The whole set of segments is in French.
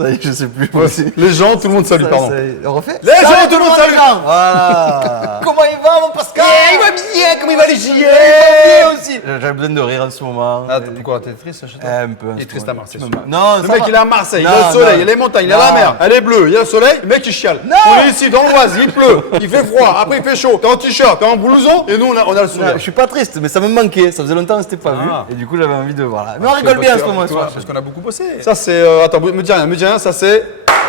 Ça y est, je sais plus. Ouais, les gens, tout le monde salue, pardon. On refait. Les gens, tout le monde salue. Voilà. Comment il va, mon Pascal? Il va bien, comment il va les JL aussi. J'ai besoin de rire en ce moment. Ah, pourquoi t'es triste chez toi? Un peu. Il est triste à Marseille. Non, Le ça mec, va. il est à Marseille, il Non, a le soleil, non. il y a les montagnes, il y a Non. la mer, elle est bleue, il y a le soleil, le mec il chiale. Non. On est ici dans l'Oise, il pleut, il fait froid, après il fait chaud. T'es en t-shirt, t'es en blouson, et nous on a le Non, sourire. je suis pas triste, mais ça me manquait. Ça faisait longtemps que je t'ai pas vu. Ah. Et du coup, j'avais envie de. Voilà. Mais on rigole bien en ce moment. Parce qu'on a beaucoup bossé. Ça c'est. Attends, me dis rien, ça c'est.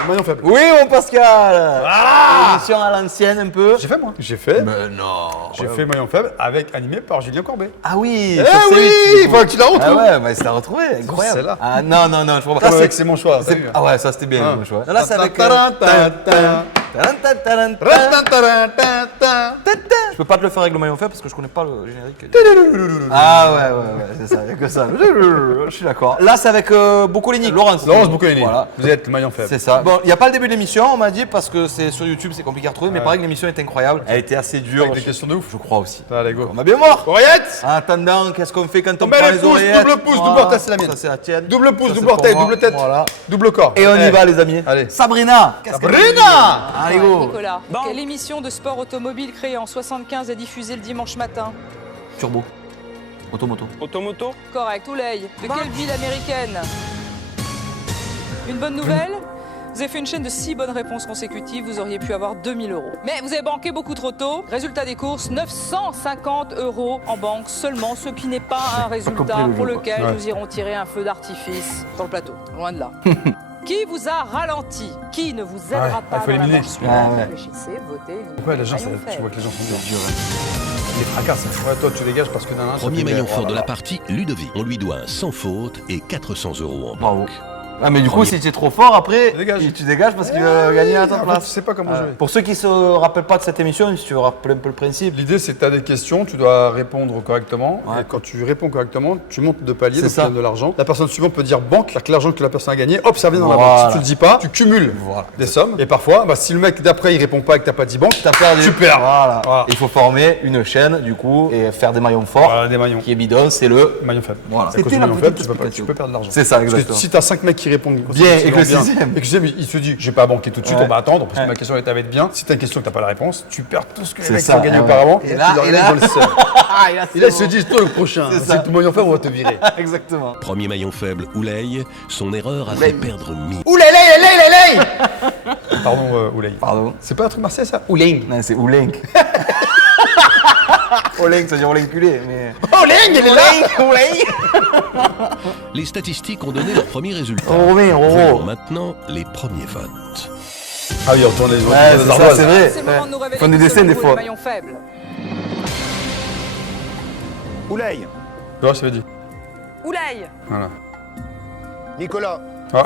Maillon faible. Oui, mon Pascal. Ah. Émission à l'ancienne un peu. J'ai fait moi. J'ai fait. Mais non. J'ai fait Maillon faible avec animé par Julien Corbet. Ah oui. Eh sur C8, oui, du il coup. faut que tu la retrouves. Ah ouais, mais c'est la retrouver. Incroyable. celle-là. Ah non, je crois pas. Ah, c'est mon choix. t'as vu. Ah ouais, ça c'était bien, Ah. mon choix. Là, c'est avec. Je peux pas te le faire avec le maillon faible parce que je connais pas le générique. Ah ouais, c'est ça, y a que ça. Je suis d'accord. Là, c'est avec Boccolini, Laurence. Laurence Boccolini. Voilà. Vous êtes le maillon faible. C'est ça. Bon, il n'y a pas le début de l'émission, on m'a dit, parce que c'est sur YouTube, c'est compliqué à retrouver, mais pareil que l'émission est incroyable. Elle était assez dure. Avec des questions de ouf. Je crois aussi. Allez, go. On a bien mort. Oreillette. En attendant, qu'est-ce qu'on fait quand on met prend les les pouces, oreillettes? double pouce, double Voilà. orteil, c'est la mienne. Ça, c'est la tienne. Double pouce, Ça, double c'est orteil, pour moi. double tête. Voilà. Double corps. Et on y Eh. va, les amis. Allez. Sabrina. Sabrina. Allez, go. Nicolas, quelle émission de sport automobile créée en 75 est diffusée le dimanche matin? Turbo. Automoto. Automoto. Correct. Ouley, de quelle ville américaine? Une bonne nouvelle? Vous avez fait une chaîne de 6 bonnes réponses consécutives, vous auriez pu avoir 2000 €. Mais vous avez banqué beaucoup trop tôt. Résultat des courses, 950 € en banque seulement, ce qui n'est pas un résultat compris le pour jeu, lequel quoi. nous irons tirer un feu d'artifice sur le plateau. Loin de là. Qui vous a ralenti? Qui ne vous aidera Ouais, pas faut dans la éliminer. manche suivante? Ah ouais. Réfléchissez, votez. Pourquoi les gens, Maillon tu faible. vois que les gens sont durs. Les fracasses. Ouais, toi tu dégages parce que d'un Premier maillon fort de la partie, Ludovic. On lui doit 100 fautes et 400 € en Bravo. banque. Ah mais du coup si tu es trop fort après, Dégage. tu dégages parce qu'il va gagner à ta Tu place. sais pas comment jouer. Pour ceux qui se rappellent pas de cette émission, si tu veux rappeler un peu le principe. L'idée, c'est que tu as des questions, tu dois répondre correctement. Ouais. Et quand tu réponds correctement, tu montes de palier, C'est donc tu ça. gagnes de l'argent. La personne suivante peut dire banque, c'est-à-dire que l'argent que la personne a gagné, hop, ça vient dans la Voilà. banque. Si tu le dis pas, tu cumules Voilà. des sommes. Et parfois, si le mec d'après il répond pas et que t'as pas dit banque, T'as perdu. tu perds. Voilà. Voilà. Il faut former une chaîne du coup et faire des maillons forts. Voilà, des maillons. Qui est bidon, c'est le. Maillon faible. Voilà. À cause C'était du la maillon petite faible, tu explication. peux perdre de l'argent. C'est ça, Parce que exactement. si tu as 5 mecs qui répondent Bien, et que le consécutivement sixième. et que le sixième, il se dit, j'ai pas banqué tout de suite, Ouais. on va attendre parce que Ouais. ma question va être bien. Si tu as une question que t'as pas la réponse, tu perds tout ce que les C'est mecs ça, ont gagné ouais. auparavant. Et là, tu leur et laisses là- dans le seul. Ah, Et là, ils se disent, toi le prochain, C'est si ça. tu maillon faible, on va te virer. Exactement. Premier maillon faible, Ouley. Son erreur a fait perdre 1000. Pardon, Ouley. Pardon. C'est pas un truc marseillais ça? Ouley. Non, c'est Oulenk. Oulenk, ça veut dire Oulenculé, mais. Ouley, il est là. Les statistiques ont donné leurs premiers résultats. On remet, on Voyons remet. maintenant les premiers votes. Ah oui, on tourne les Ouais, c'est ça, c'est vrai. C'est le moment de nous révéler Font des qui, dessins selon des vous, est fois. le maillon faible. Ouley. Ouais, ça veut dire. Ouley. Voilà. Nicolas. Ah.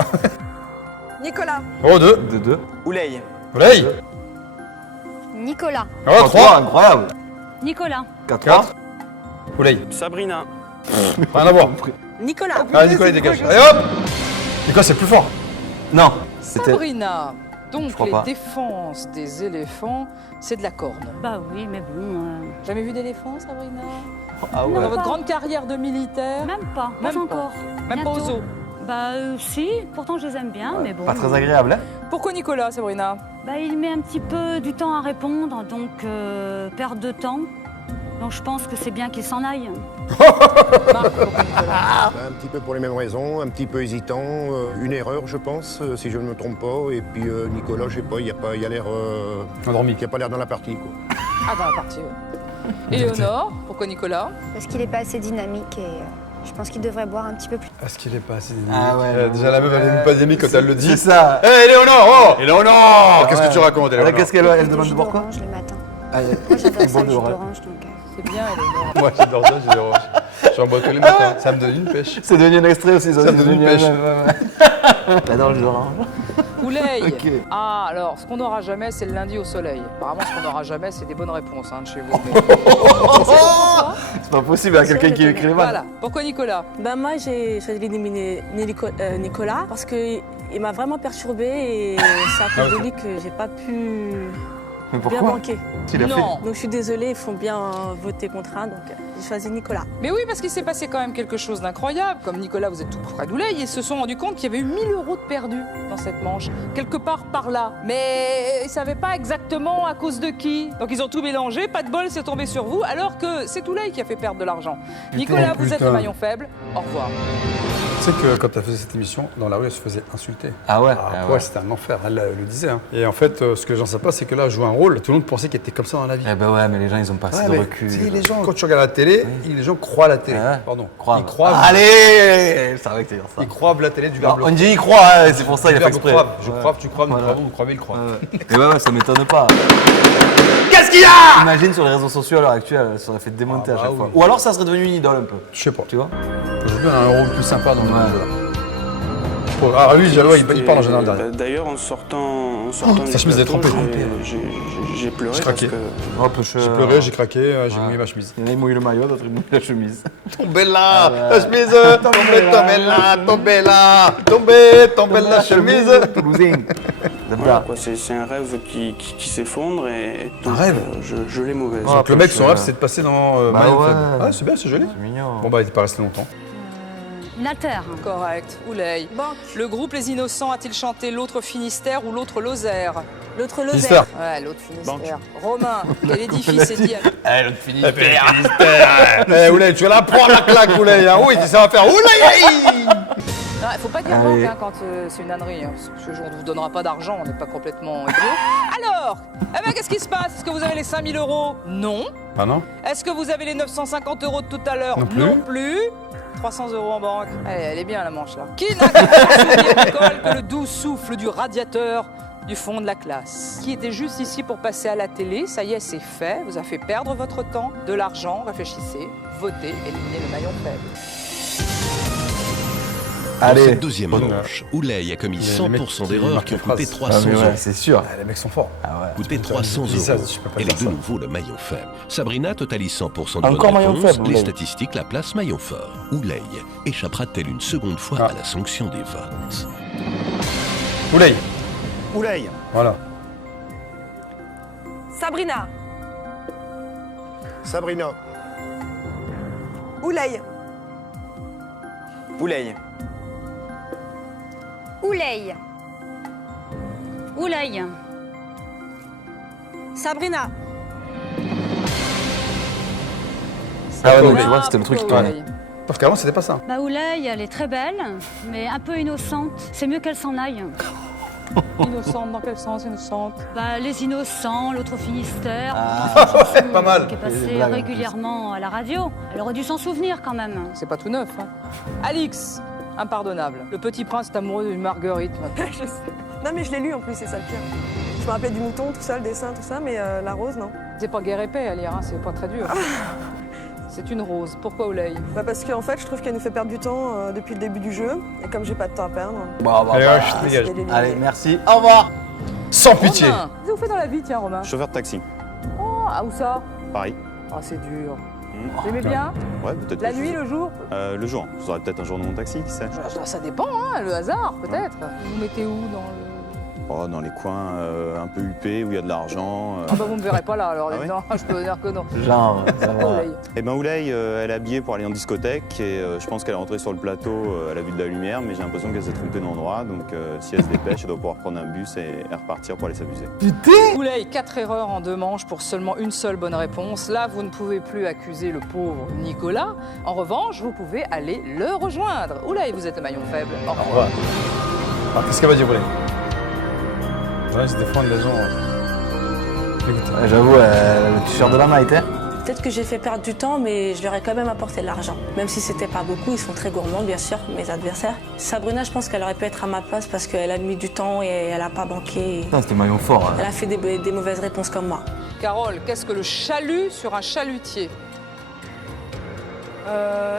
Nicolas. Oh, 2. De 2. Ouley. Ouley. Nicolas. Oh, 3. Incroyable. Nicolas. 4. 4. Ouley. Sabrina. Rien à voir. Nicolas. Ah, Nicolas, il dégage. Allez hop. Nicolas, c'est plus fort. Non, c'était. Sabrina. Donc crois les pas. défenses des éléphants, c'est de la corne. Bah oui, mais bon. Jamais vu d'éléphant, Sabrina? Ah Dans ouais. votre grande carrière de militaire? Même pas. Même Pas pas. encore. Même pas aux Bientôt. zoo. Bah si, pourtant je les aime bien, mais bon. Pas très agréable, hein. Pourquoi Nicolas, Sabrina? Bah il met un petit peu du temps à répondre, donc perte de temps. Donc je pense que c'est bien qu'il s'en aille. Marc, pourquoi Nicolas? Un petit peu pour les mêmes raisons, un petit peu hésitant, une erreur je pense, si je ne me trompe pas. Et puis Nicolas, je sais pas, il a l'air, Endormi. il a pas l'air dans la partie quoi. Ah, dans la partie, ouais. Éléonore, pourquoi Nicolas? Parce qu'il n'est pas assez dynamique et je pense qu'il devrait boire un petit peu plus. Est-ce qu'il est pas assez Ah ouais, Déjà, la meuf, elle est pas dynamique quand elle le dit. C'est ça. Hé, Éléonore. Oh, Éléonore. Qu'est-ce que tu racontes, Alors, Éléonore? qu'est-ce qu'elle elle demande jus de boire quoi? d'orange le matin. Ah, Moi j'adore ça, bon le jus d'orange. d'orange. Donc, C'est bien, Éléonore. Moi, j'adore ça, j'ai d'orange. J'en bois tous les matins. Ça me donne une pêche. C'est devenu un extrait aussi, Ça me donne une pêche. J'adore les oranges. Ouley. Ok. Ah, alors, ce qu'on n'aura jamais, c'est le lundi au soleil. Apparemment, ce qu'on n'aura jamais, c'est des bonnes réponses hein, de chez vous. mais- C'est pas possible, à quelqu'un qui écrit les vannes. Voilà. Pourquoi Nicolas? Ben moi j'ai choisi d'éliminer Nicolas parce qu'il m'a vraiment perturbé et c'est à cause de lui que j'ai pas pu Mais bien pourquoi? banquer. Il a fait. Non. Donc je suis désolée, il faut bien voter contre un. Donc, j'ai choisi Nicolas. Mais oui, parce qu'il s'est passé quand même quelque chose d'incroyable. Comme Nicolas, vous êtes tout près d'Ouley, ils se sont rendus compte qu'il y avait eu 1000 € de perdus dans cette manche, quelque part par là. Mais ils ne savaient pas exactement à cause de qui. Donc ils ont tout mélangé, pas de bol, c'est tombé sur vous, alors que c'est Ouley qui a fait perdre de l'argent. Nicolas, vous êtes le maillon faible, au revoir. Tu sais que quand elle faisait cette émission, dans la rue, elle se faisait insulter. Ah ouais, Ouais, c'était un enfer, elle le disait. Hein. Et en fait, ce que les gens ne savent pas, c'est que là, elle jouait un rôle, tout le monde pensait qu'elle était comme ça dans la vie. Eh ben ouais, mais les gens, ils ont pas assez de recul. Tu sais, les gens, quand tu regardes la télé, les gens croient à la télé. Ouais. Pardon. Croivent. Ils croient. Allez, je savais que t'allais dire ça. Ils croient la télé du verbe. On dit il croit, hein, c'est pour ça il a fait exprès. Je crois, tu crois, nous croyons, nous croyons, il croit. Et ouais, ça m'étonne pas. Qu'est-ce qu'il y a? Imagine sur les réseaux sociaux à l'heure actuelle, ça aurait fait démonter à chaque fois. Ou alors ça serait devenu une idole un peu. Je sais pas. Tu vois? Aujourd'hui, on a un rôle plus sympa dans le jeu. Ah lui, il parle en général derrière. D'ailleurs, en sortant sa chemise est trempée. J'ai pleuré J'ai craqué. J'ai pleuré, j'ai craqué, j'ai mouillé ma chemise. Il y en a qui mouillent le maillot, d'autres ils mouillent la chemise. Tombez là, la chemise, tombez là, tombez là, tombez la chemise. Toulousain. Voilà, quoi, c'est un rêve qui s'effondre et donc, un rêve je l'ai mauvaise. Donc le mec, son rêve, c'est de passer dans Maillon Faible. Ah, c'est bien, c'est joli. C'est mignon. Bon bah, il n'est pas resté longtemps. Nathaire. Correct. Ouley. Le groupe Les Innocents a-t-il chanté l'autre Finistère ou l'autre Lozère? L'autre Finistère. Lozère. Ouais, l'autre Finistère. Romain, quel édifice est dit Eh, l'autre Finistère. Eh, Ouley, tu vas la prendre la claque, Ouley. Hein. Oui, ça va faire Ouley. Non, il faut pas dire banque hein, quand c'est une ânerie, hein, parce que on ne vous donnera pas d'argent, on n'est pas complètement idiots. Alors, eh ben, qu'est-ce qui se passe? Est-ce que vous avez les 5000 €? Non. Ah non. Est-ce que vous avez les 950 € de tout à l'heure? Non plus. 300 € en banque. Allez, elle est bien la manche là. Qui n'a qu'un souvenir d'école que le doux souffle du radiateur du fond de la classe? Qui était juste ici pour passer à la télé? Ça y est, c'est fait. Vous avez fait perdre votre temps, de l'argent. Réfléchissez, votez, éliminez le maillon faible. Dans Allez. cette deuxième manche, Ouley a commis 100% d'erreurs qui ont coûté 300 Ah, euros. c'est sûr. Ah, les mecs sont forts. Coûté 300 Ça, euros. je peux pas Elle dire est de ça. nouveau le maillon faible. Sabrina totalise 100% de Encore bonnes maillon réponses. faible, Les Ouley. statistiques la placent maillon fort. Ouley échappera-t-elle une seconde fois à la sanction des votes? Ouley. Ouley. Voilà. Sabrina. Sabrina. Ouley. Ouley. Ouley. Ouley. Sabrina. Ah ouais, non, Ouley. tu vois, c'était le truc qui Pourquoi tournait. Ouley? Parce qu'avant, c'était pas ça. Bah Ouley, elle est très belle, mais un peu innocente. C'est mieux qu'elle s'en aille. Innocente, dans quel sens innocente? Bah les Innocents, l'autre Finistère. pas mal. Qui est Des passée blagues, en régulièrement à la radio. Elle aurait dû s'en souvenir quand même. C'est pas tout neuf. Hein. Alix, impardonnable. Le petit prince est amoureux d'une Marguerite. maintenant. Je sais. Non mais je l'ai lu en plus, c'est ça le pire. Je me rappelais du mouton, tout ça, le dessin, tout ça, mais la rose, non. C'est pas guerre épais à lire, hein, c'est pas très dur. C'est une rose. Pourquoi Ouley? Bah parce qu'en fait, je trouve qu'elle nous fait perdre du temps depuis le début du jeu. Et comme j'ai pas de temps à perdre, Allez, ouais, je te dégage. c'est Allez, merci. Au revoir. Sans pitié. Romain, qu'est-ce que vous faites dans la vie, tiens, Romain? Chauffeur de taxi. Oh, ah, où ça? Paris. Ah, c'est dur. Vous aimez bien? Ouais, peut-être. La que nuit, je- le jour? Le jour. Vous aurez peut-être un jour de mon taxi, qui sait. Ça dépend, hein, le hasard, peut-être. Vous vous mettez où dans le... Oh, dans les coins un peu huppés où il y a de l'argent. Ah bah vous me verrez pas là, alors Ah ouais non, je peux dire que non. Genre, ça va. Ouley. Eh ben Ouley, elle est habillée pour aller en discothèque et je pense qu'elle est rentrée sur le plateau à la vue de la lumière, mais j'ai l'impression qu'elle s'est trompée d'endroit. Donc si elle se dépêche, elle doit pouvoir prendre un bus et repartir pour aller s'amuser. Ouley, 4 erreurs en 2 manches pour seulement une seule bonne réponse. Là, vous ne pouvez plus accuser le pauvre Nicolas. En revanche, vous pouvez aller le rejoindre. Ouley, vous êtes le maillon faible. Au revoir. Alors, qu'est-ce qu'elle va dire, Ouley? Ouais, se défendre les gens. Écoutez. J'avoue, le t-shirt de la night, hein. Peut-être que j'ai fait perdre du temps, mais je leur ai quand même apporté de l'argent. Même si c'était pas beaucoup, ils sont très gourmands, bien sûr, mes adversaires. Sabrina, je pense qu'elle aurait pu être à ma place parce qu'elle a mis du temps et elle a pas banqué. Putain, c'était maillon fort. Hein. Elle a fait des mauvaises réponses comme moi. Carole, qu'est-ce que le chalut sur un chalutier?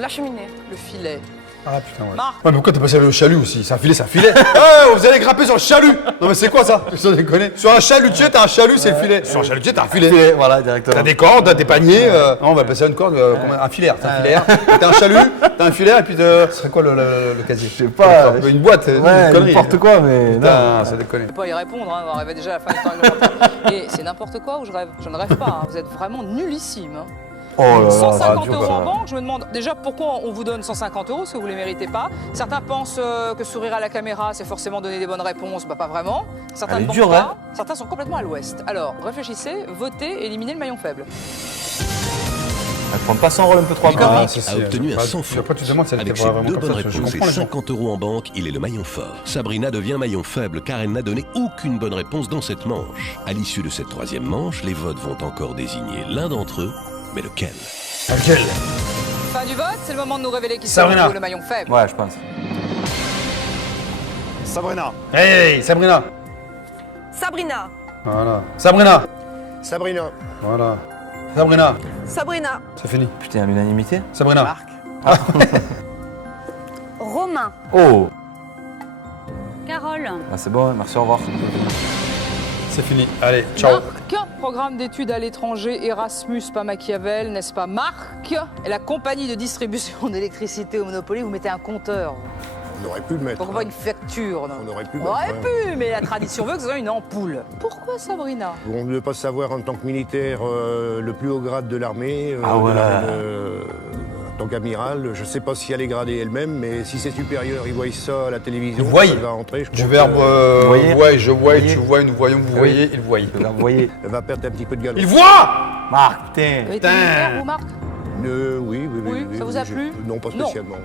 La cheminée. Le filet. Ah putain, ouais. Marc. Ouais, mais pourquoi t'es passé avec le chalut aussi? C'est un filet, c'est un filet. Ah, vous allez grimper sur le chalut. Non, mais c'est quoi ça? Sans déconner. Sur un chalutier, t'as un chalut, c'est le filet. Sur un chalutier, t'as un filet. Voilà, directement. T'as des cordes, t'as des paniers. Non, on va passer à une corde, un filaire. T'as un filaire. T'as un chalut, t'as un filaire, et puis ce serait quoi le casier? Je sais pas. Une boîte, Ouais, une connerie. n'importe quoi, mais. Putain, ça déconne. Je peux pas y répondre, hein, on va arriver déjà à la fin du temps réglementaire. Et c'est n'importe quoi où je rêve. Je ne rêve pas, hein. Vous êtes vraiment nullissime. Hein. Oh là là, 150 dur, euros ça. en banque, je me demande déjà pourquoi on vous donne 150 euros, parce que vous ne les méritez pas. Certains pensent que sourire à la caméra, c'est forcément donner des bonnes réponses, bah pas vraiment. Certains Elle est ne pensent dure, pas, hein. certains sont complètement à l'ouest. Alors, réfléchissez, votez, éliminez le maillon faible. Elle prend pas son rôle un peu trop Ludovic à ça, a c'est- obtenu un bah, sans après, faute. tu te demandes si elle Avec était ses vraiment 2 comme bonnes ça, je réponses et comprends les gens. 50 euros en banque, il est le maillon fort. Sabrina devient maillon faible car elle n'a donné aucune bonne réponse dans cette manche. À l'issue de cette 3e manche, les votes vont encore désigner l'un d'entre eux, mais lequel? Laquelle? Fin du vote, c'est le moment de nous révéler qui Sabrina. sera le maillon faible. Ouais, je pense. Sabrina. Hey, Sabrina. Sabrina. Voilà. Sabrina. Sabrina. Voilà. Sabrina. Sabrina. C'est fini. Putain, à l'unanimité. Sabrina. Marc. Romain. Oh. Carole. Ah, c'est bon, merci, au revoir. C'est fini. Allez, ciao. Marc, programme d'études à l'étranger, Erasmus, pas Machiavel, n'est-ce pas Marc? Et la compagnie de distribution d'électricité au Monopoly, vous mettez un compteur. On aurait pu le mettre. Pourquoi pas une facture, non? On aurait pu On mettre, aurait ouais. pu, mais la tradition veut que ce soit une ampoule. Pourquoi Sabrina? On ne peut pas savoir en tant que militaire le plus haut grade de l'armée, Ah ouais. en tant qu'amiral. Je ne sais pas si elle est gradée elle-même, mais si c'est supérieur, ils voient ça à la télévision. Ils voient. Elle va entrer. Je Du pense verbe que- voyez. ouais, je vois, Voyez. tu vois, nous voyons, vous Oui. voyez, il voit. Vous voyez. Elle va perdre un petit peu de galop. Il voit. Marc, putain. Vous avez été militaire, vous, Marc? Oui, ça vous a plu? Non, pas spécialement.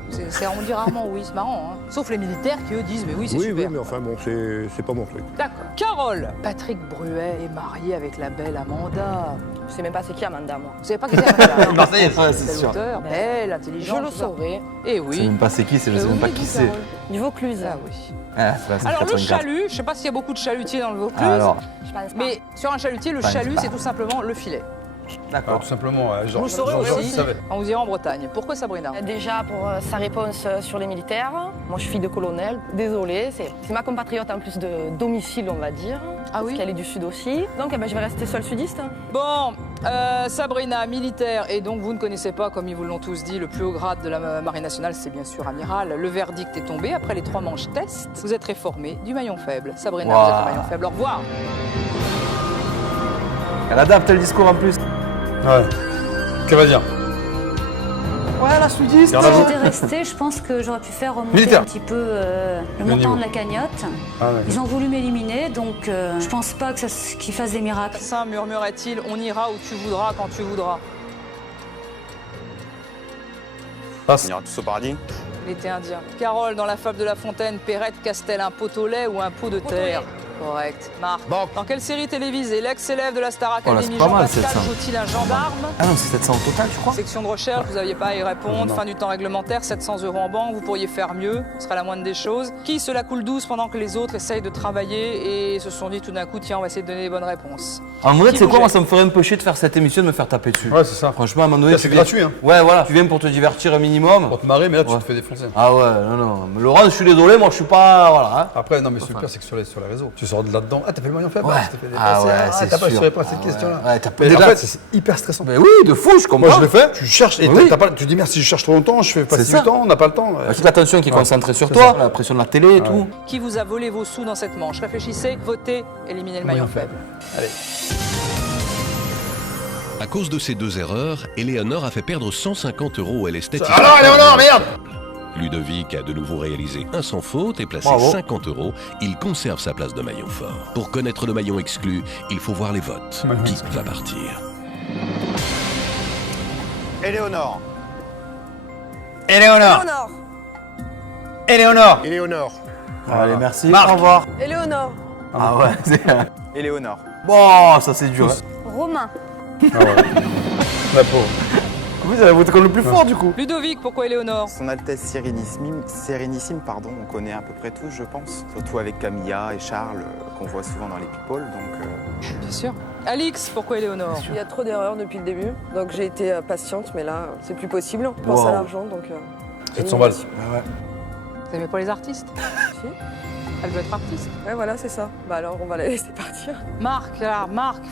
On dit rarement oui, c'est marrant. Hein. Sauf les militaires qui, eux, disent mais oui, c'est Oui, super. oui, mais enfin bon, c'est pas mon truc. D'accord. Carole, Patrick Bruet est marié avec la belle Amanda. Je sais même pas c'est qui Amanda, moi. Vous savez pas qui c'est Amanda? Marseillaise, ouais, c'est Belle sûr. auteur, belle, Je intelligente. le tout ça. saurai. Eh Je sais oui. même pas c'est qui, je sais même pas qui c'est. Du Vaucluse. Ah oui. Ah, c'est Alors le 84. chalut, je sais pas s'il y a beaucoup de chalutiers dans le Vaucluse, Alors, Je pense pas. mais sur un chalutier, le Pense chalut, pas. c'est tout simplement le filet. Ah, tout simplement, genre, Vous saurez genre, aussi. je savais. Quand vous irez en Bretagne. Pourquoi Sabrina? Déjà, pour sa réponse sur les militaires, moi je suis fille de colonel, désolée, c'est ma compatriote en plus de domicile, on va dire. Ah oui? Parce qu'elle est du sud aussi. Donc je vais rester seule sudiste. Bon, Sabrina, militaire, et donc vous ne connaissez pas, comme ils vous l'ont tous dit, le plus haut grade de la Marine nationale, c'est bien sûr amiral. Le verdict est tombé après les 3 manches test. Vous êtes réformé du maillon faible. Sabrina, Wow. vous êtes le maillon faible. Au revoir. elle adapte le discours en plus. Ouais. Qu'elle va dire? Ouais, la sudiste. Il y en a Si beaucoup. j'étais restée, je pense que j'aurais pu faire remonter Militaire. un petit peu le niveau. montant de la cagnotte. Ah, ouais. Ils ont voulu m'éliminer, donc je pense pas que qu'ils fassent des miracles. Saint murmurait-il, on ira où tu voudras quand tu voudras. Passe. On ira tous au paradis. L'été indien. Carole, dans la fable de La Fontaine, Perrette casse-t-elle un pot au lait ou un pot de terre? Correct. Marc, Bon. dans quelle série télévisée l'ex-élève de la Star Oh là, Academy, c'est pas mal, Jean-Pascal, 700. joue-t-il un gendarme? Ah non, c'est 700 au total, je crois. Section de recherche, vous n'aviez pas à y répondre. Non. Fin du temps réglementaire, 700 € en banque, vous pourriez faire mieux, ce sera la moindre des choses. Qui se la coule douce pendant que les autres essayent de travailler et se sont dit tout d'un coup, tiens, on va essayer de donner les bonnes réponses. En vrai, Qui tu sais vous quoi, moi jette? ça me ferait un peu chier de faire cette émission et de me faire taper dessus. Ouais, c'est ça. Franchement, à un moment donné, Là, c'est tu viens- gratuit, hein. Ouais, voilà, tu viens pour te divertir un minimum. Pour te marrer, mais là, tu Ouais. te fais défoncer. Ah ouais, non. Mais Laurent, je suis désolé, moi je suis pas. Voilà. Hein. Après, non, mais ce pire, c'est que sur les réseaux, tu sors de là-dedans. Ah, t'as fait le maillon faible? Ouais. Ah, tu t'es fait dépasser. Ah ouais, c'est t'as pas sûr. su répondre à cette Ah question-là. ouais. Ouais, t'as pas- Mais déjà, en fait, c'est hyper stressant. Mais oui, de fou, je comprends. Moi, je le fais, tu cherches, et Oui. tu dis merci, je cherche trop longtemps, je fais passer C'est ça. du temps, on n'a pas le temps. Toute l'attention qui est Ouais. concentrée sur C'est toi, ça. la pression de la télé et tout. Qui vous a volé vos sous dans cette manche? Réfléchissez, votez, éliminez le maillon faible. Allez. À cause de ces 2 erreurs, Éléonore a fait perdre 150 € à l'esthétique. Alors, Éléonore, merde! Ludovic a de nouveau réalisé un sans faute et placé Bravo. 50 €. Il conserve sa place de maillon fort. Pour connaître le maillon exclu, il faut voir les votes. Maillon Qui exclu. va partir? Éléonore. Éléonore! Éléonore. Éléonore! Éléonore. Allez, merci. Marc. Au revoir. Éléonore. Ah ouais, c'est. Éléonore. Bon, ça c'est dur. Romain. Ah ouais. La pauvre. Vous avez voté comme le plus fort du coup. Ludovic, pourquoi Éléonore? Son Altesse Sérénissime, pardon, on connaît à peu près tous, je pense. Surtout avec Camilla et Charles, qu'on voit souvent dans les people, donc... Bien sûr. Alix, pourquoi Éléonore? Il y a trop d'erreurs depuis le début, donc j'ai été patiente, mais là, c'est plus possible. On pense Wow. à l'argent, donc... 700 balles. Ah ouais. Vous n'aimez pas les artistes? Si. Elle veut être artiste. Ouais, voilà, c'est ça. Bah alors, on va la laisser partir. Marc,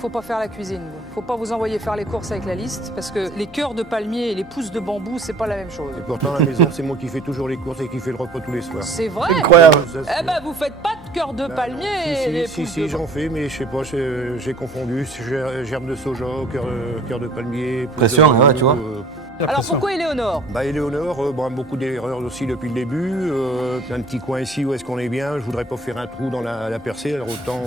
faut pas faire la cuisine. Faut pas vous envoyer faire les courses avec la liste, parce que les cœurs de palmier et les pousses de bambou, c'est pas la même chose. Et pourtant, à la maison, c'est moi qui fais toujours les courses et qui fais le repas tous les soirs. C'est vrai? Incroyable. Ça, c'est- Eh ben, vous faites pas de cœur de palmier et les poules de Si, j'en fais, mais je sais pas, j'ai confondu. Germe de soja, cœur de palmier. poule de Pression, bambou, ouais, tu vois. Alors pourquoi Éléonore? Éléonore, beaucoup d'erreurs aussi depuis le début. Un petit coin ici où est-ce qu'on est bien. Je voudrais pas faire un trou dans la percée, alors autant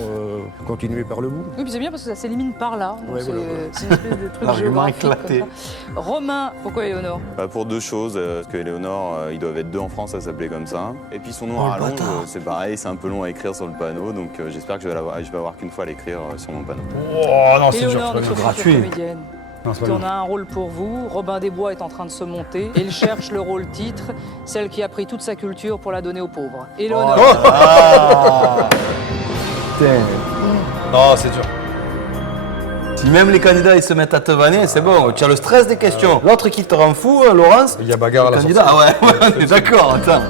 continuer par le bout. Oui, puis c'est bien parce que ça s'élimine par là. Donc Ouais, c'est voilà. c'est une espèce de truc Argument géographique. éclaté. Comme ça. Romain, pourquoi Éléonore? Pour deux choses, parce que Éléonore, ils doivent être deux en France, ça s'appelait comme ça. Et puis son nom Oh, à le rallonge, bâtard. c'est pareil, c'est un peu long à écrire sur le panneau, donc j'espère que je vais avoir qu'une fois à l'écrire sur mon panneau. Oh non, c'est dur. Éléonore, c'est notre pas future gratuit. comédienne. Non, c'est pas On bien. a un rôle pour vous. Robin des Bois est en train de se monter. Il cherche le rôle titre, celle qui a pris toute sa culture pour la donner aux pauvres. Éléonore. Ah. Putain. Non, c'est dur. Si même les candidats ils se mettent à te vanner, c'est bon, tu as le stress des questions. L'autre qui te rend fou, Laurence. Il y a bagarre à Le la candidat, sortie. ah ouais, on est d'accord, attends.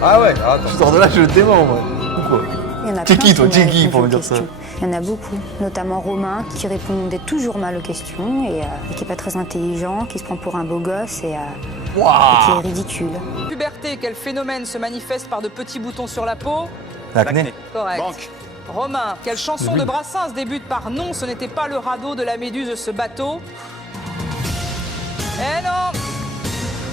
Ah ouais, attends. Je sors de là, je le dément, moi. Pourquoi? Il y en a T'es plein qui, toi? qui T'es me qui pour me répondent dire ça? aux questions. Il y en a beaucoup, notamment Romain, qui répondait toujours mal aux questions et qui n'est pas très intelligent, qui se prend pour un beau gosse et qui est ridicule. Puberté, quel phénomène se manifeste par de petits boutons sur la peau? L'acné. Correct. Banque. Romain, quelle chanson de Brassens débute par non, ce n'était pas le radeau de la méduse ce bateau? Eh non!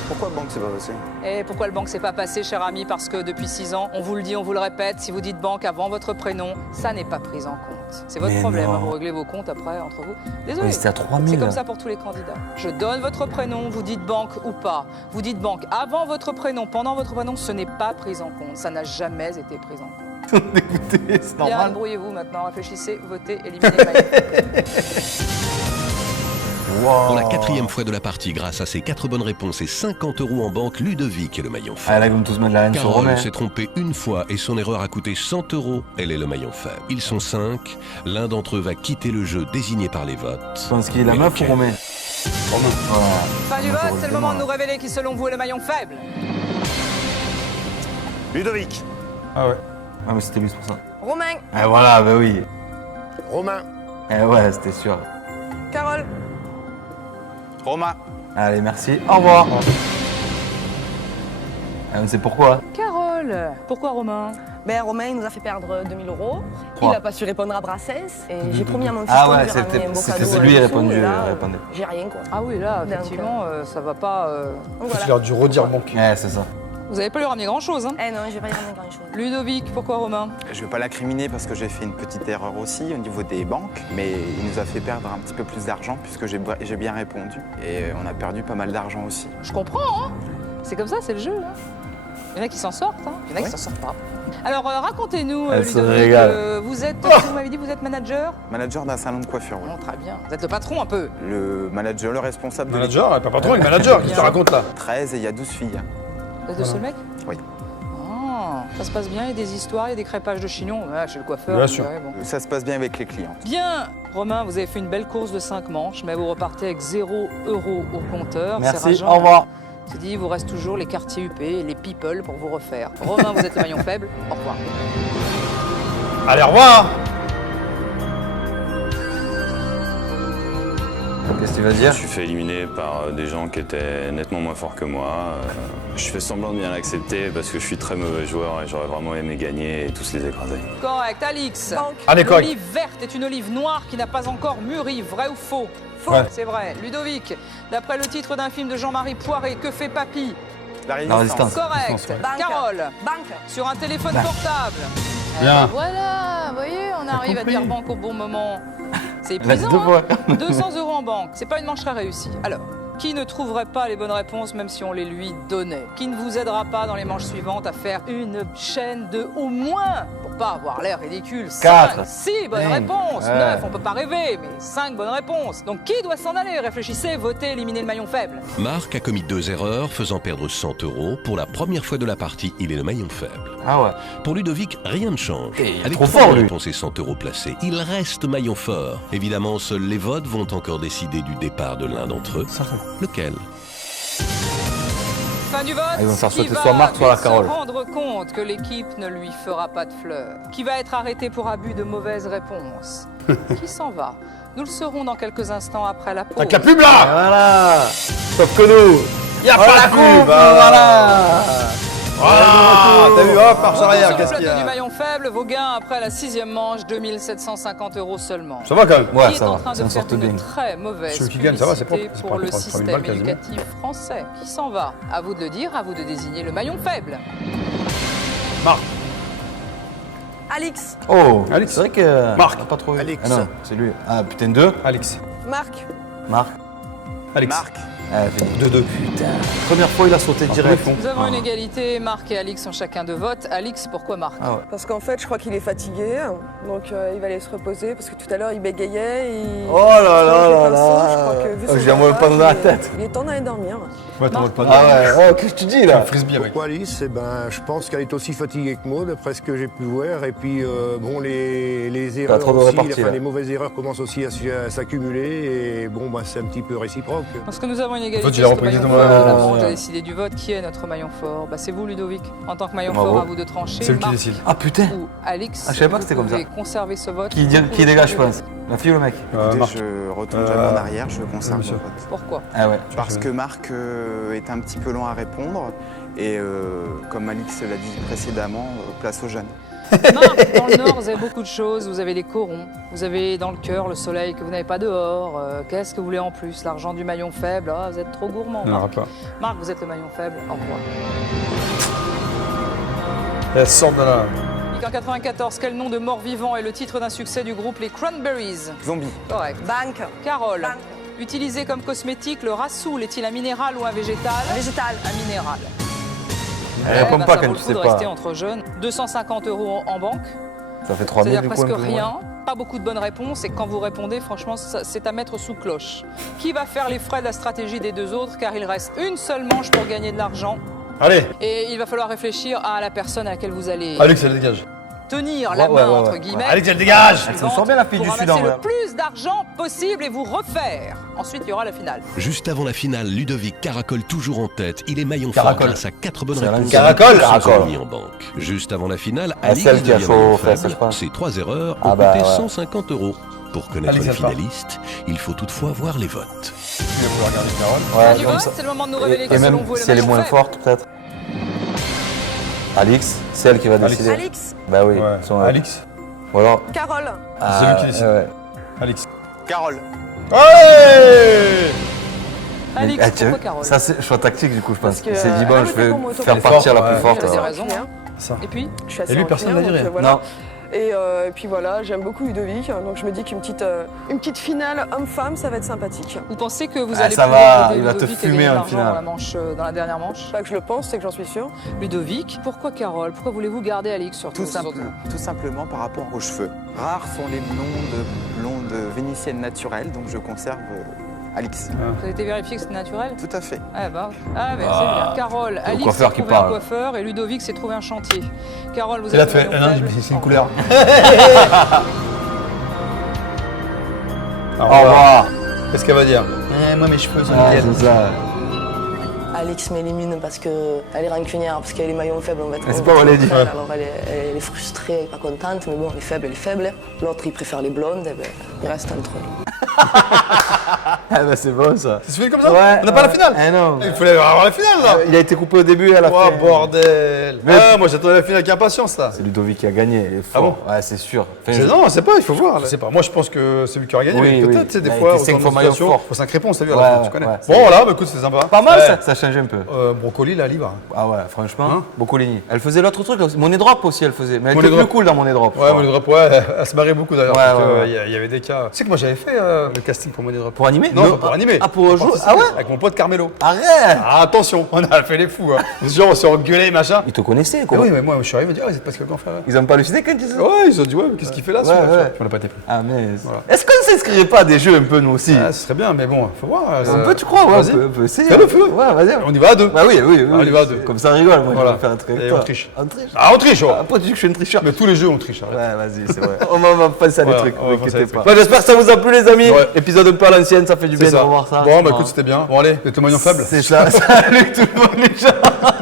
Pourquoi banque c'est pas passé? Et pourquoi le banque s'est pas passé, cher ami? Parce que depuis 6 ans, on vous le dit, on vous le répète, si vous dites banque avant votre prénom, ça n'est pas pris en compte. C'est votre Mais problème, non. hein, vous réglez vos comptes après entre vous. Désolé. Oui, c'était à 3000. C'est comme ça pour tous les candidats. Je donne votre prénom, vous dites banque ou pas. Vous dites banque avant votre prénom, pendant votre prénom, ce n'est pas pris en compte. Ça n'a jamais été pris en compte. Écoutez, c'est Bien, normal. débrouillez-vous maintenant, réfléchissez, votez, éliminez le maillot. Pour la 4e fois de la partie, grâce à ses 4 bonnes réponses et 50 € en banque, Ludovic est le maillon Ah faible. là, ils vont tous mettre la haine sur Romain. Carole s'est trompée une fois et son erreur a coûté 100 €. Elle est le maillon faible. Ils sont 5. L'un d'entre eux va quitter le jeu désigné par les votes. Je pense qu'il est la Mais meuf ou lequel? Romain? Voilà. Fin du vote, c'est le moment de nous révéler qui, selon vous, est le maillon faible. Ludovic. Ah ouais. Ah, mais c'était lui, c'est pour ça. Romain, Ah voilà, bah oui. Romain, Eh ouais, c'était sûr. Carole, Romain. Allez, merci. Au revoir. Ah, on sait pourquoi. Carole, pourquoi Romain? Romain il nous a fait perdre 2000 €. Trois. Il n'a pas su répondre à Brassens. Et j'ai promis à mon fils Ah qu'on ouais, lui ramenait un beau c'était cadeau lui qui à dessous, répondait. et là, j'ai rien quoi. Ah oui, là, Donc, effectivement, ça va pas... Donc Il voilà. a dû redire banque. Ouais, c'est ça. Vous avez pas lui ramener grand-chose, hein? Eh non, je vais pas y ramener grand chose. Ludovic, pourquoi Romain? Je ne vais pas l'incriminer parce que j'ai fait une petite erreur aussi au niveau des banques, mais il nous a fait perdre un petit peu plus d'argent puisque j'ai bien répondu. Et on a perdu pas mal d'argent aussi. Je comprends, hein? C'est comme ça, c'est le jeu, hein? Il y en a qui s'en sortent, hein? Il y en a qui s'en sortent pas. Alors, racontez-nous, Elle se Ludovic, régale. vous êtes, vous m'avez dit, vous êtes manager? Manager d'un salon de coiffure, oui. Non, très bien. Vous êtes le patron, un peu. Le manager, le responsable de Manager, pas patron, il est manager. Qu'est-ce que tu racontes là? 13 et il y a 12 filles. Vous êtes le seul mec? Oui. Ah, ça se passe bien, il y a des histoires, il y a des crêpages de chignons. Ouais, chez le coiffeur. Bien vous sûr. verrez, bon. Ça se passe bien avec les clients. Bien, Romain, vous avez fait une belle course de 5 manches, mais vous repartez avec 0 € au compteur. C'est Merci, rageant. au revoir. C'est dit, il vous reste toujours les quartiers UP et les people pour vous refaire. Romain, vous êtes le maillon faible. Au revoir. Allez, au revoir. Qu'est-ce que tu vas dire? Je suis fait éliminer par des gens qui étaient nettement moins forts que moi. Je fais semblant de bien l'accepter parce que je suis très mauvais joueur et j'aurais vraiment aimé gagner et tous les écraser. Correct, Alix. Allez, correct. L'olive verte est une olive noire qui n'a pas encore mûri. Vrai ou faux? Faux. Ouais. C'est vrai. Ludovic, d'après le titre d'un film de Jean-Marie Poiré, que fait Papy? La La résistance. Correct. Banque. Carole, Banque. sur un téléphone portable. Bien. Voilà, vous voyez, on arrive à compris. dire banque au bon moment. C'est Elle a dit épuisant. 2 fois. hein. 200 € en banque, c'est pas une manche très réussie. Alors, qui ne trouverait pas les bonnes réponses même si on les lui donnait? Qui ne vous aidera pas dans les manches suivantes à faire une chaîne de au moins, pour pas avoir l'air ridicule, 4, 6 bonnes 5, réponses, ouais. 9, on peut pas rêver, mais 5 bonnes réponses. Donc qui doit s'en aller? Réfléchissez, votez, éliminez le maillon faible. Marc a commis 2 erreurs, faisant perdre 100 €. Pour la première fois de la partie, il est le maillon faible. Ah ouais. Pour Ludovic, rien ne change. Et il est Avec trop 3 fort, bonnes lui. réponses et 100 € placés, il reste maillon fort. Évidemment, seuls les votes vont encore décider du départ de l'un d'entre eux. Lequel? Fin du vote. ils vont faire Qui sauter va soit Marc, soit la se Carole. rendre compte que l'équipe ne lui fera pas de fleurs? Qui va être arrêté pour abus de mauvaises réponses? Qui s'en va? Nous le saurons dans quelques instants après la pause. Avec la pub là. Voilà. Sauf que nous. Y a pas la coupe, voilà. Ah, t'as vu, hop, marche arrière, Sur le qu'est-ce qu'il y plateau du a? maillon faible, vos gains après la 6e manche, 2750 € seulement. Ça va quand même. Ouais, Qui est ça en va, train ça de en faire sort bien. une très mauvaise Celui qui gagne, ça va, c'est publicité propre. C'est pour pas le 30 000 système balles, quasiment. éducatif français qui s'en va. À vous de le dire, à vous de désigner le maillon faible. Marc. Alix. Oh, Alix. c'est vrai que. Marc. On a pas trouvé. Alix. Ah non, c'est lui. Ah putain, 2. Alex. Marc. Marc. Alex. Marc. Ah, fini. 2-2. Putain. Première fois, il a sauté direct. Nous avons une égalité. Marc et Alix ont chacun 2 votes. Alix, pourquoi Marc? Ah ouais. Parce qu'en fait, je crois qu'il est fatigué, donc il va aller se reposer parce que tout à l'heure il bégayait. Oh là là là Je crois là. que vu Oh, son j'ai un mauvais dopage, panneau dans la il est- tête. Il est temps d'aller dormir. Ouais, t'en pas Ah ouais, oh, qu'est-ce que tu dis là? Frisbee avec. Pourquoi Alice? Eh ben, je pense qu'elle est aussi fatiguée que moi, d'après ce que j'ai pu voir. Et puis, bon, les erreurs trop de aussi, réparties, enfin, là. les mauvaises erreurs commencent aussi à s'accumuler. Et bon, bah, c'est un petit peu réciproque. Parce que nous avons une égalité. En fait, il a c'est le repris maillon exactement fort. la La même manche chose. a décidé du vote. Qui est notre maillon fort? Bah, c'est vous, Ludovic. En tant que maillon Bravo. fort, à vous de trancher. C'est lui qui Marc décide. Ah putain. ou Alix. Ah, je savais pas que c'était vous comme ça. pouvez conserver ce vote. Qui dégage, je pense. La fille ou le mec? Écoutez, Marc. je retourne jamais en arrière, je conserve monsieur. mon vote. Pourquoi? Ah ouais. Parce que Marc est un petit peu long à répondre et comme Alix l'a dit précédemment, place aux jeunes. Marc, dans le Nord, vous avez beaucoup de choses. Vous avez les corons, vous avez dans le cœur le soleil que vous n'avez pas dehors. Qu'est-ce que vous voulez en plus? L'argent du maillon faible, ah, vous êtes trop gourmand. On n'aura Marc. pas. Marc, vous êtes le maillon faible. Au revoir. Elle sort de là. En 94, quel nom de mort-vivant est le titre d'un succès du groupe Les Cranberries? Zombie. Correct. Banque. Carole. Banque. Utilisé comme cosmétique, le rassoul est-il un minéral ou un végétal? Un végétal. Un minéral. Elle répond bah, pas ça quand vaut tu le sais coup de pas. rester entre jeunes. 250 € en banque. Ça fait 3 000 C'est-à-dire du coup. presque un peu moins. rien. Pas beaucoup de bonnes réponses. Et quand vous répondez, franchement, c'est à mettre sous cloche. Qui va faire les frais de la stratégie des deux autres? Car il reste une seule manche pour gagner de l'argent. Allez, Et il va falloir réfléchir à la personne à laquelle vous allez Alex, elle dégage. tenir la Ouais, main, ouais, entre ouais. guillemets. Alex, elle dégage. Elle s'en sort bien la fille pour du Sud ramasser en vrai. le plus d'argent possible et vous refaire. Ensuite, il y aura la finale. Juste avant la finale, Ludovic caracole toujours en tête. Il est maillon fort Caracole. grâce à 4 bonnes C'est la réponses. Caracole. Sans Caracole. mis en banque. Juste avant la finale, Ah, Alix celle qui a devient chaud maillon aux fesses, faible. je pense. Ces 3 erreurs Ah ont bah, coûté ouais. 150 €. Pour connaître Alix, les elle part. finalistes, il faut toutefois voir les votes. Tu vas pouvoir regarder Carole. Ouais, Du comme vote, ça. c'est le moment de nous révéler Et que selon même vous est si le elle est maillon moins faible. forte, peut-être. Alix, c'est elle qui va Alix. décider. Alix. Bah oui. Ouais. son- Alix. Ou alors. Carole. C'est lui qui décide. ouais. Alex. Carole. Ouais. Alix, Ah, tu pourquoi vois, Carole? ça c'est choix tactique du coup je pense. Parce que, C'est dit bon, ah, je mais vais pour moi, faire elle est partir la forte, plus ouais. forte. Vous avez ouais. raison. Ça. Et puis Je suis assez Et lui, personne n'a dit rancunière, rien. donc, voilà. Non. Et puis voilà, j'aime beaucoup Ludovic, donc je me dis qu'une petite finale homme-femme, ça va être sympathique. Vous pensez que vous Ah, allez ça pouvoir va, aider il va te Ludovic à fumer gagner en de l'argent finale. dans la manche, dans la dernière manche? Pas que je le pense, c'est que j'en suis sûre. Ludovic, pourquoi Carole? Pourquoi voulez-vous garder Alix surtout? Tout simplement par rapport aux cheveux. Rares sont les blondes vénitiennes naturelles, donc je conserve Alix. Vous avez été vérifié que c'était naturel? Tout à fait. Ah bah, c'est bien. Carole, Alix s'est coiffeur qui trouvé un parle. coiffeur et Ludovic s'est trouvé un chantier. Carole, vous Et là, êtes tu fais. le maillon Non, faible. c'est une couleur. Au revoir. Qu'est-ce qu'elle va dire? Moi mes cheveux sont Ah, c'est ça. Alix m'élimine parce qu'elle est rancunière, parce qu'elle est maillon faible. On va être, Ah, c'est pas what elle dit. Alors elle est frustrée, elle est pas contente, mais bon, elle est faible. L'autre, il préfère les blondes, et ben, il reste entre eux. Ah bah c'est bon ça. Ça se fait comme ça? Ouais, On n'a pas la finale? Eh non. Il fallait avoir la finale là. Il a été coupé au début et à la Oh fin. bordel. Mais- Ah, moi j'attendais la finale avec impatience là. C'est Ludovic qui a gagné. Il est Ah fort. Ouais, c'est sûr. Enfin, Non, c'est pas, il faut voir. Je sais pas. Moi je pense que c'est lui qui aurait gagné, Oui, mais oui. peut-être, tu sais, des Il a fois, été 5 autant de fois maillon situations, fort. faut 5 réponses, t'as vu, à Ouais, la fin, tu connais. ouais, Bon, voilà, bah écoute, c'est sympa. Pas mal Ouais. ça change un peu. Brocoli, là, libre. Ah ouais, franchement, Hein Boccolini. Elle faisait l'autre truc, là aussi. Money Drop aussi, elle faisait. Mais elle Money était plus Drop. cool dans Money Drop. je Ouais, crois. Money Drop, ouais, elle se marrait beaucoup d'ailleurs. Ouais, parce que, ouais, ouais. il y avait des cas. Tu sais que moi j'avais fait le casting pour Money Drop. Pour animer? Non, pas pour animer. Ah, pour jouer? participer. Ah ouais? Avec mon pote Carmelo. Arrête! Ah, attention, on a fait les fous. Hein. Genre, on s'est engueulé, machin. Ils te connaissaient Ah quoi? oui, mais moi je suis arrivé, ils me disent, vous êtes pas quelqu'un, frère. Ils ont pas halluciné quand ils disaient ça? Ouais, ils ont dit, ouais, mais qu'est-ce qu'il fait là, celui-là, Ouais, tu vois. ouais. Puis on n'a pas été pris. Ah mais. Voilà. Est-ce qu'on ne s'inscrirait pas à des jeux un peu nous aussi? Ah, ce serait bien, mais bon, faut voir. On peut, tu crois? Ouais, Vas-y. on peut essayer. Fais-le, fais-le. Ouais, vas-y. On y va à deux. Bah oui, oui. On y va à deux. Comme ça, on rigole. Moi, Voilà. je vais faire un truc avec Et toi. on triche. On triche. Ah, on triche, oh. Ah, pourquoi tu dis que je suis un tricheur? Mais tous les jeux, on triche, arrête. Ouais, vas-y, c'est vrai. on va penser à des Voilà, trucs, on ne va penser à inquiétez des pas. trucs. Bon, j'espère que ça vous a plu, les amis. Ouais. Épisode un peu à l'ancienne, ça fait du bien C'est de ça. revoir ça. Bon, bah écoute, c'était bien. Bon, allez, vous êtes le maillon faible. C'est ça. Salut tout le monde, les gens.